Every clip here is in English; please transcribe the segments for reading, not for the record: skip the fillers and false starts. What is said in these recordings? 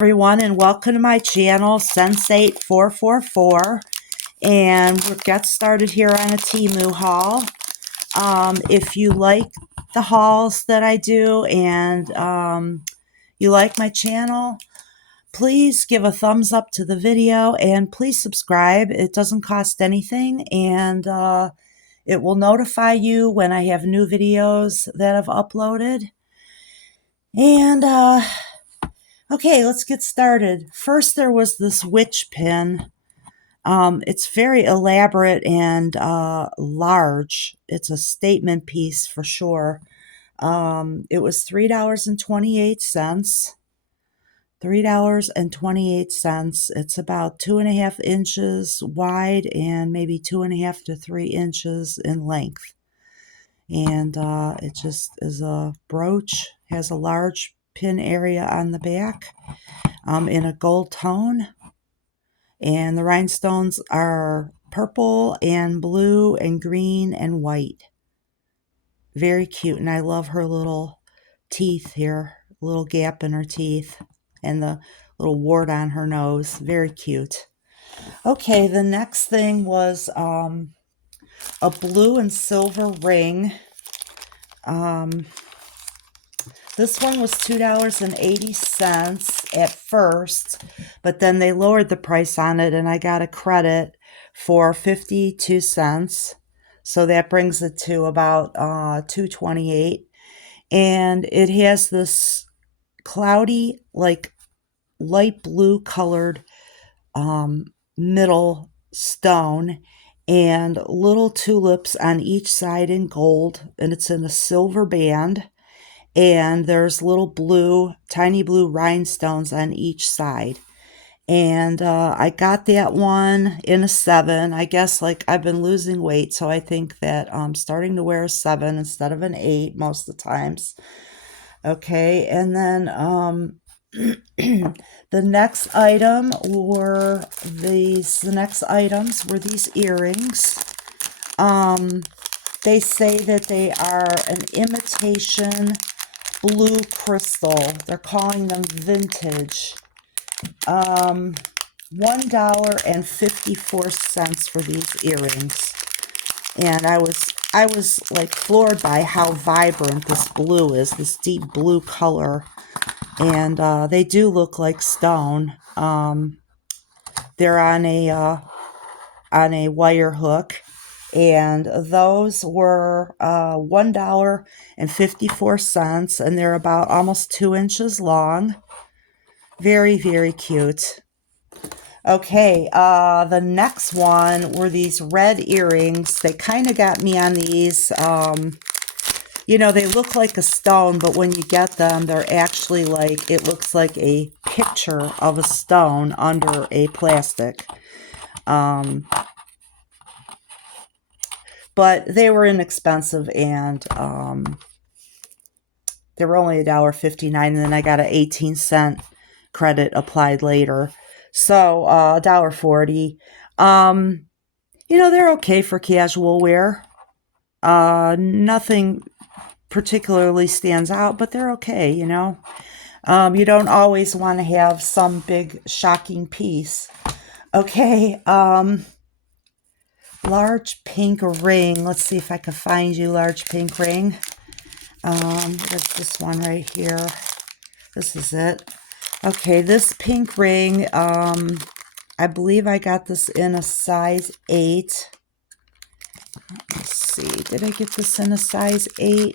Everyone, and welcome to my channel, Sensate444, and we'll get started here on a Temu haul. If you like the hauls that I do and you like my channel, please give a thumbs up to the video and please subscribe. It doesn't cost anything, and it will notify you when I have new videos that I've uploaded. And okay, let's get started. First, there was this witch pin. It's very elaborate and large. It's a statement piece for sure. It was $3.28. $3.28. It's about 2.5 inches wide and maybe 2.5 to 3 inches in length. And it just is a brooch, has a large pin area on the back. In a gold tone, and the rhinestones are purple and blue and green and white. Very cute, and I love her little teeth here, little gap in her teeth, and the little wart on her nose. Very cute. Okay, the next thing was a blue and silver ring. This one was $2.80 at first, but then they lowered the price on it, and I got a credit for 52 cents. So that brings it to about $2.28. And it has this cloudy, like light blue colored middle stone and little tulips on each side in gold, and it's in a silver band. And there's little blue, tiny blue rhinestones on each side. And I got that one in a 7. I guess, like, I've been losing weight, so I think that I'm starting to wear a 7 instead of an 8 most of the times. Okay, and then the next items were these earrings. They say that they are an imitation blue crystal. They're calling them vintage. $1.54 for these earrings. And I was like floored by how vibrant this blue is, this deep blue color. And they do look like stone. They're on a wire hook. And those were $1.54, and they're about almost 2 inches long. Very, very cute. Okay, the next one were these red earrings. They kind of got me on these. You know, they look like a stone, but when you get them, they're actually like, it looks like a picture of a stone under a plastic. But they were inexpensive, and they were only $1.59, and then I got an 18-cent credit applied later. So $1.40. You know, they're okay for casual wear. Nothing particularly stands out, but they're okay, you know. You don't always want to have some big shocking piece. Okay, large pink ring. Let's see if I can find you, large pink ring. There's this one right here. This is it. Okay, this pink ring, I believe I got this in a size 8. Let's see, did I get this in a size 8?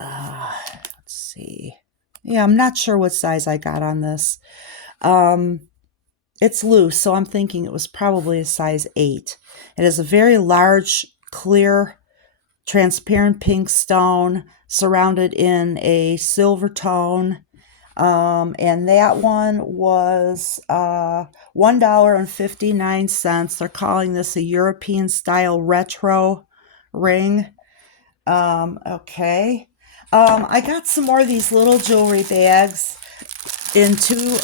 Let's see. Yeah, I'm not sure what size I got on this. It's loose, so I'm thinking it was probably a size 8. It is a very large, clear, transparent pink stone surrounded in a silver tone. And that one was $1.59. They're calling this a European style retro ring. Okay. I got some more of these little jewelry bags in 2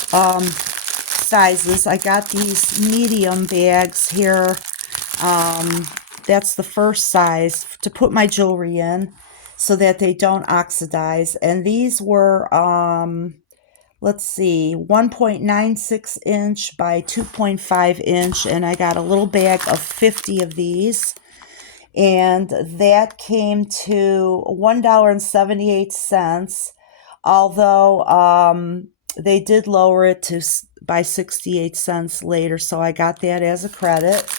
sizes. I got these medium bags here. That's the first size to put my jewelry in so that they don't oxidize. And these were let's see, 1.96 inch by 2.5 inch, and I got a little bag of 50 of these, and that came to $1.78, although they did lower it to by 68 cents later, so I got that as a credit.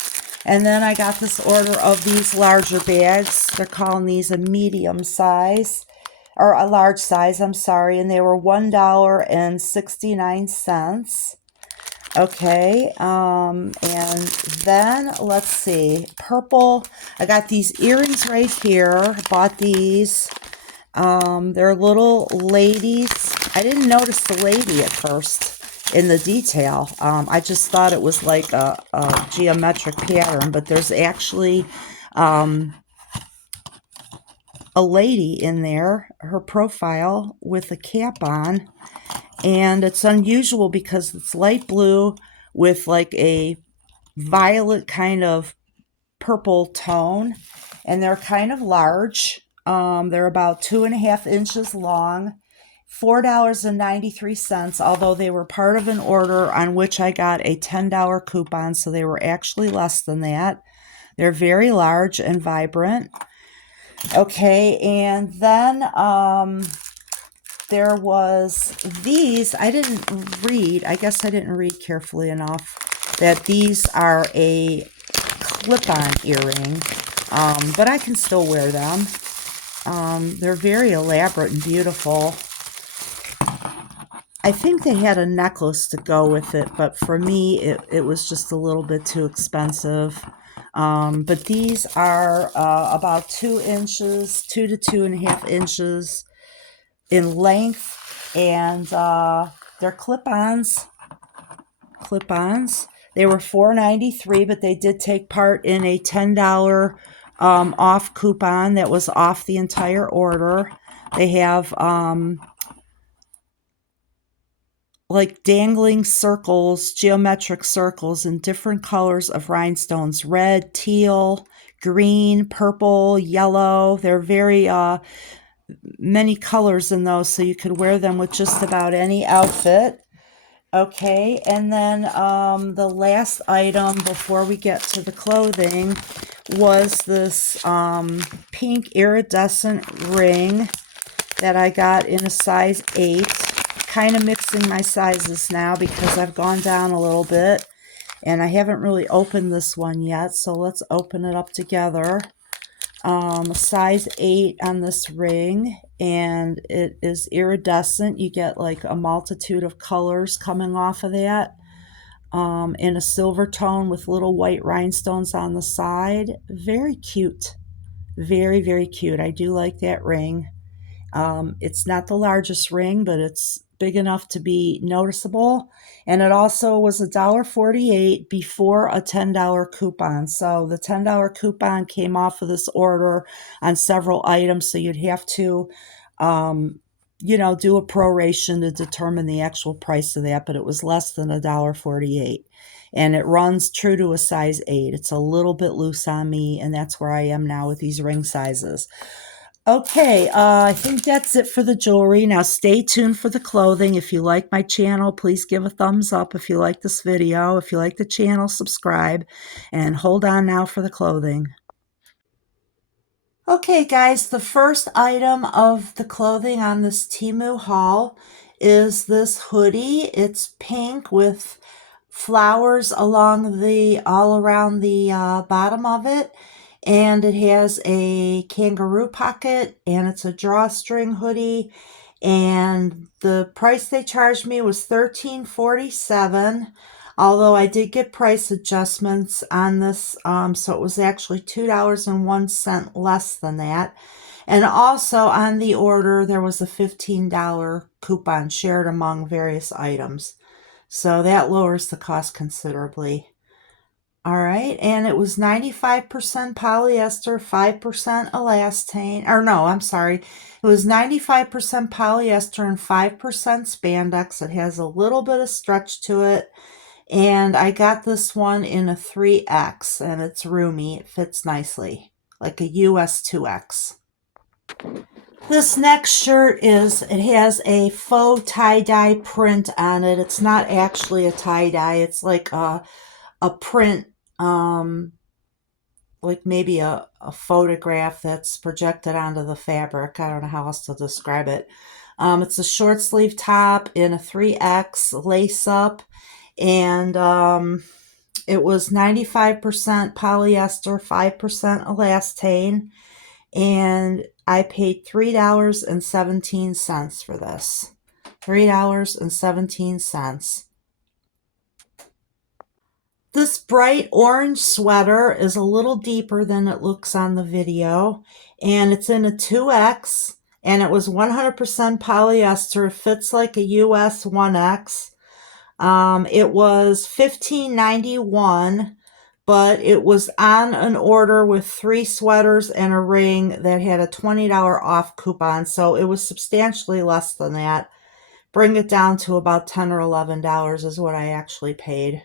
And then I got this order of these larger bags. They're calling these a medium size, or a large size, I'm sorry, and they were $1.69. Okay, and then let's see, purple. I got these earrings right here. Bought these. They're little ladies. I didn't notice the lady at first in the detail. I just thought it was like a geometric pattern, but there's actually a lady in there, her profile with a cap on, and it's unusual because it's light blue with like a violet kind of purple tone, and they're kind of large. They're about 2.5 inches long. $4.93, although they were part of an order on which I got a $10 coupon, so they were actually less than that. They're very large and vibrant. Okay, and then there was these. I didn't read, I guess I didn't read carefully enough, that these are a clip-on earring, but I can still wear them. They're very elaborate and beautiful. I think they had a necklace to go with it, but for me, it was just a little bit too expensive. But these are about 2 inches, 2 to 2.5 inches in length, and they're clip-ons. Clip-ons. They were $4.93, but they did take part in a $10 off coupon that was off the entire order. They have like dangling circles, geometric circles in different colors of rhinestones: red, teal, green, purple, yellow. They're very many colors in those, so you could wear them with just about any outfit. Okay, and then the last item before we get to the clothing was this pink iridescent ring that I got in a size 8. Kind of mixing my sizes now because I've gone down a little bit, and I haven't really opened this one yet, so let's open it up together. A size 8 on this ring, and it is iridescent. You get like a multitude of colors coming off of that, in a silver tone with little white rhinestones on the side. Very cute. Very, very cute. I do like that ring. It's not the largest ring, but it's big enough to be noticeable. And it also was $1.48 before a $10 coupon. So the $10 coupon came off of this order on several items. So you'd have to, do a proration to determine the actual price of that. But it was less than $1.48. And it runs true to a size 8. It's a little bit loose on me, and that's where I am now with these ring sizes. Okay, I think that's it for the jewelry. Now stay tuned for the clothing. If you like my channel, please give a thumbs up if you like this video. If you like the channel, subscribe. And hold on now for the clothing. Okay, guys, the first item of the clothing on this Temu haul is this hoodie. It's pink with flowers all around the bottom of it. And it has a kangaroo pocket, and it's a drawstring hoodie. And the price they charged me was $13.47. Although I did get price adjustments on this, so it was actually $2.01 less than that. And also on the order, there was a $15 coupon shared among various items. So that lowers the cost considerably. All right, and it was 95% polyester, 5% elastane, or no, I'm sorry. It was 95% polyester and 5% spandex. It has a little bit of stretch to it. And I got this one in a 3X, and it's roomy. It fits nicely, like a US 2X. This next shirt it has a faux tie-dye print on it. It's not actually a tie-dye. It's like a print, like maybe a photograph that's projected onto the fabric. I don't know how else to describe it. It's a short sleeve top in a 3X lace up, and it was 95% polyester, 5% elastane, and I paid $3.17 for this. $3.17. This bright orange sweater is a little deeper than it looks on the video, and it's in a 2X, and it was 100% polyester. It fits like a US 1X. It was $15.91, but it was on an order with 3 sweaters and a ring that had a $20 off coupon, so it was substantially less than that. Bring it down to about $10 or $11 is what I actually paid.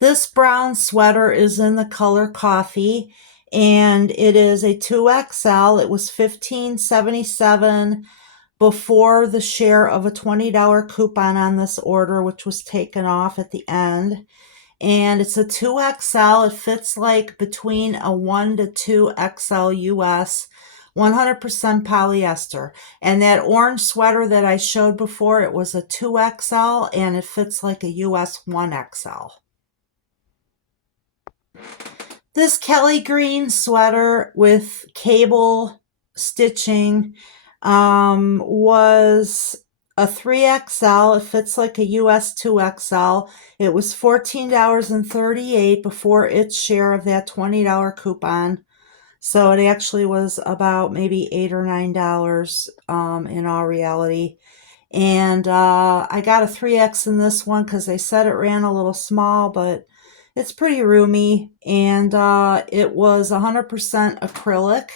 This brown sweater is in the color coffee, and it is a 2XL. It was $15.77 before the share of a $20 coupon on this order, which was taken off at the end. And it's a 2XL. It fits like between a 1 to 2XL US, 100% polyester. And that orange sweater that I showed before, it was a 2XL, and it fits like a US 1XL. This Kelly green sweater with cable stitching was a 3XL. It fits like a US 2XL. It was $14.38 before its share of that $20 coupon. So it actually was about maybe $8 or $9 in all reality. And I got a 3X in this one because they said it ran a little small, but it's pretty roomy, and it was 100% acrylic.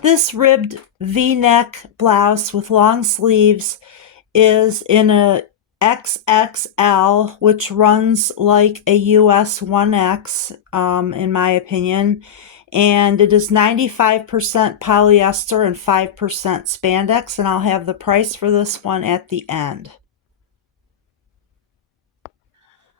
This ribbed V-neck blouse with long sleeves is in a XXL, which runs like a US 1X, in my opinion. And it is 95% polyester and 5% spandex, and I'll have the price for this one at the end.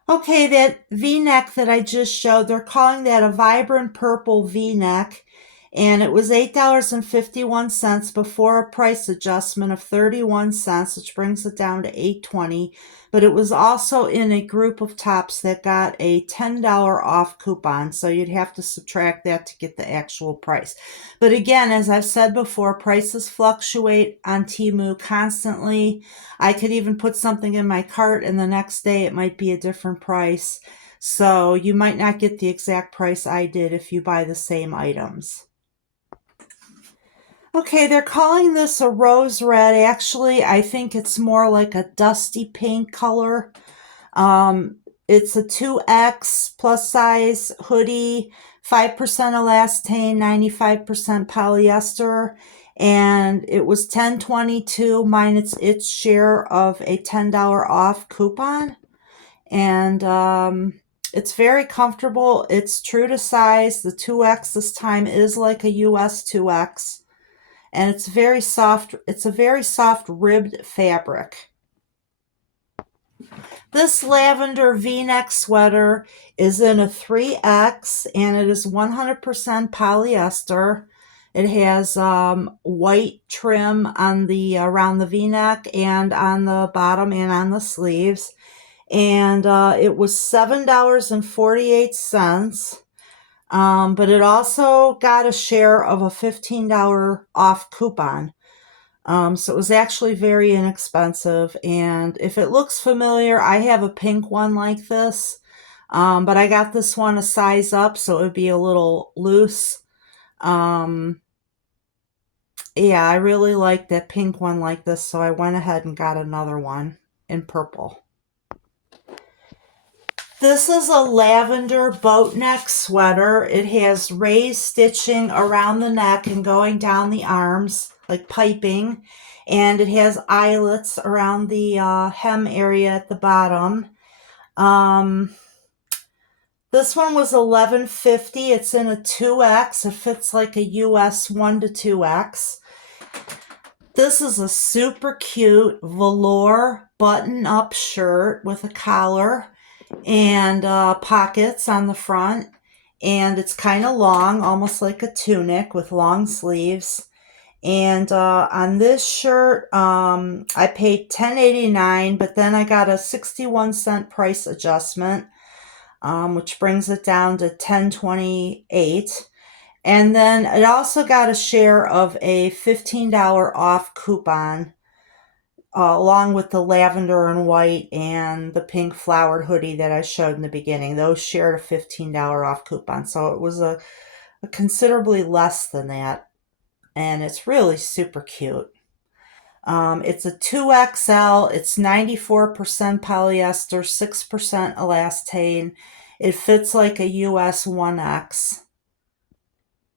Okay, that V-neck that I just showed, they're calling that a vibrant purple V-neck, and it was $8.51 before a price adjustment of 31 cents, which brings it down to $8.20. But it was also in a group of tops that got a $10 off coupon, so you'd have to subtract that to get the actual price. But again, as I've said before, prices fluctuate on Temu constantly. I could even put something in my cart, and the next day it might be a different price. So you might not get the exact price I did if you buy the same items. Okay, they're calling this a rose red. Actually, I think it's more like a dusty pink color. It's a 2X plus size hoodie, 5% elastane, 95% polyester, and it was $10.22 minus its share of a $10 off coupon. And it's very comfortable. It's true to size. The 2X this time is like a US 2X. And it's very soft. It's a very soft ribbed fabric. This lavender V-neck sweater is in a 3X, and it is 100% polyester. It has white trim on the around the V-neck and on the bottom and on the sleeves. And it was $7.48. But it also got a share of a $15 off coupon. So it was actually very inexpensive. And if it looks familiar, I have a pink one like this. But I got this one a size up, so it would be a little loose. Yeah, I really like that pink one like this, so I went ahead and got another one in purple. This is a lavender boat neck sweater. It has raised stitching around the neck and going down the arms, like piping. And it has eyelets around the hem area at the bottom. The This one was $11.50. It's in a 2X. It fits like a US 1 to 2X. This is a super cute velour button-up shirt with a collar and pockets on the front. And it's kind of long, almost like a tunic with long sleeves. And on this shirt, I paid $10.89, but then I got a 61-cent price adjustment, which brings it down to $10.28. And then it also got a share of a $15 off coupon, along with the lavender and white and the pink flowered hoodie that I showed in the beginning. Those shared a $15 off coupon. So it was a considerably less than that. And it's really super cute. It's a 2XL. It's 94% polyester, 6% elastane. It fits like a US 1X.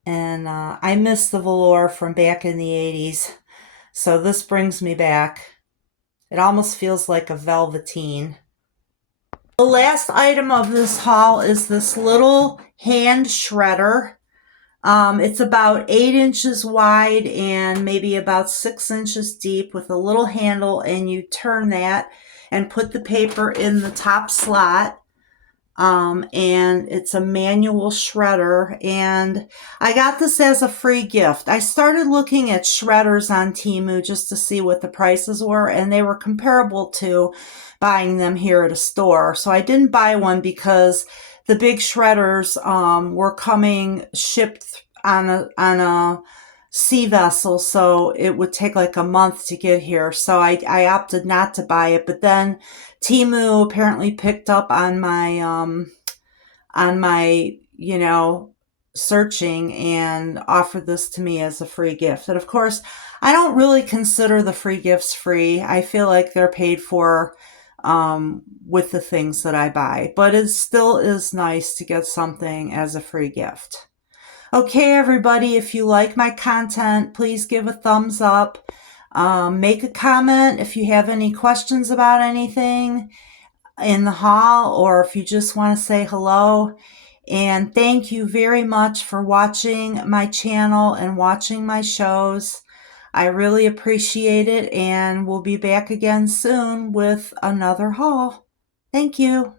And I miss the velour from back in the 80s. So this brings me back. It almost feels like a velveteen. The last item of this haul is this little hand shredder. It's about 8 inches wide and maybe about 6 inches deep with a little handle, and you turn that and put the paper in the top slot. And it's a manual shredder, and I got this as a free gift. I started looking at shredders on Temu just to see what the prices were, and they were comparable to buying them here at a store. So I didn't buy one because the big shredders were coming shipped on a sea vessel, so it would take like a month to get here. So I opted not to buy it, but then Temu apparently picked up on my searching and offered this to me as a free gift. And of course, I don't really consider the free gifts free. I feel like they're paid for with the things that I buy, but it still is nice to get something as a free gift. Okay, everybody, if you like my content, please give a thumbs up. Make a comment if you have any questions about anything in the haul, or if you just want to say hello. And thank you very much for watching my channel and watching my shows. I really appreciate it, and we'll be back again soon with another haul. Thank you.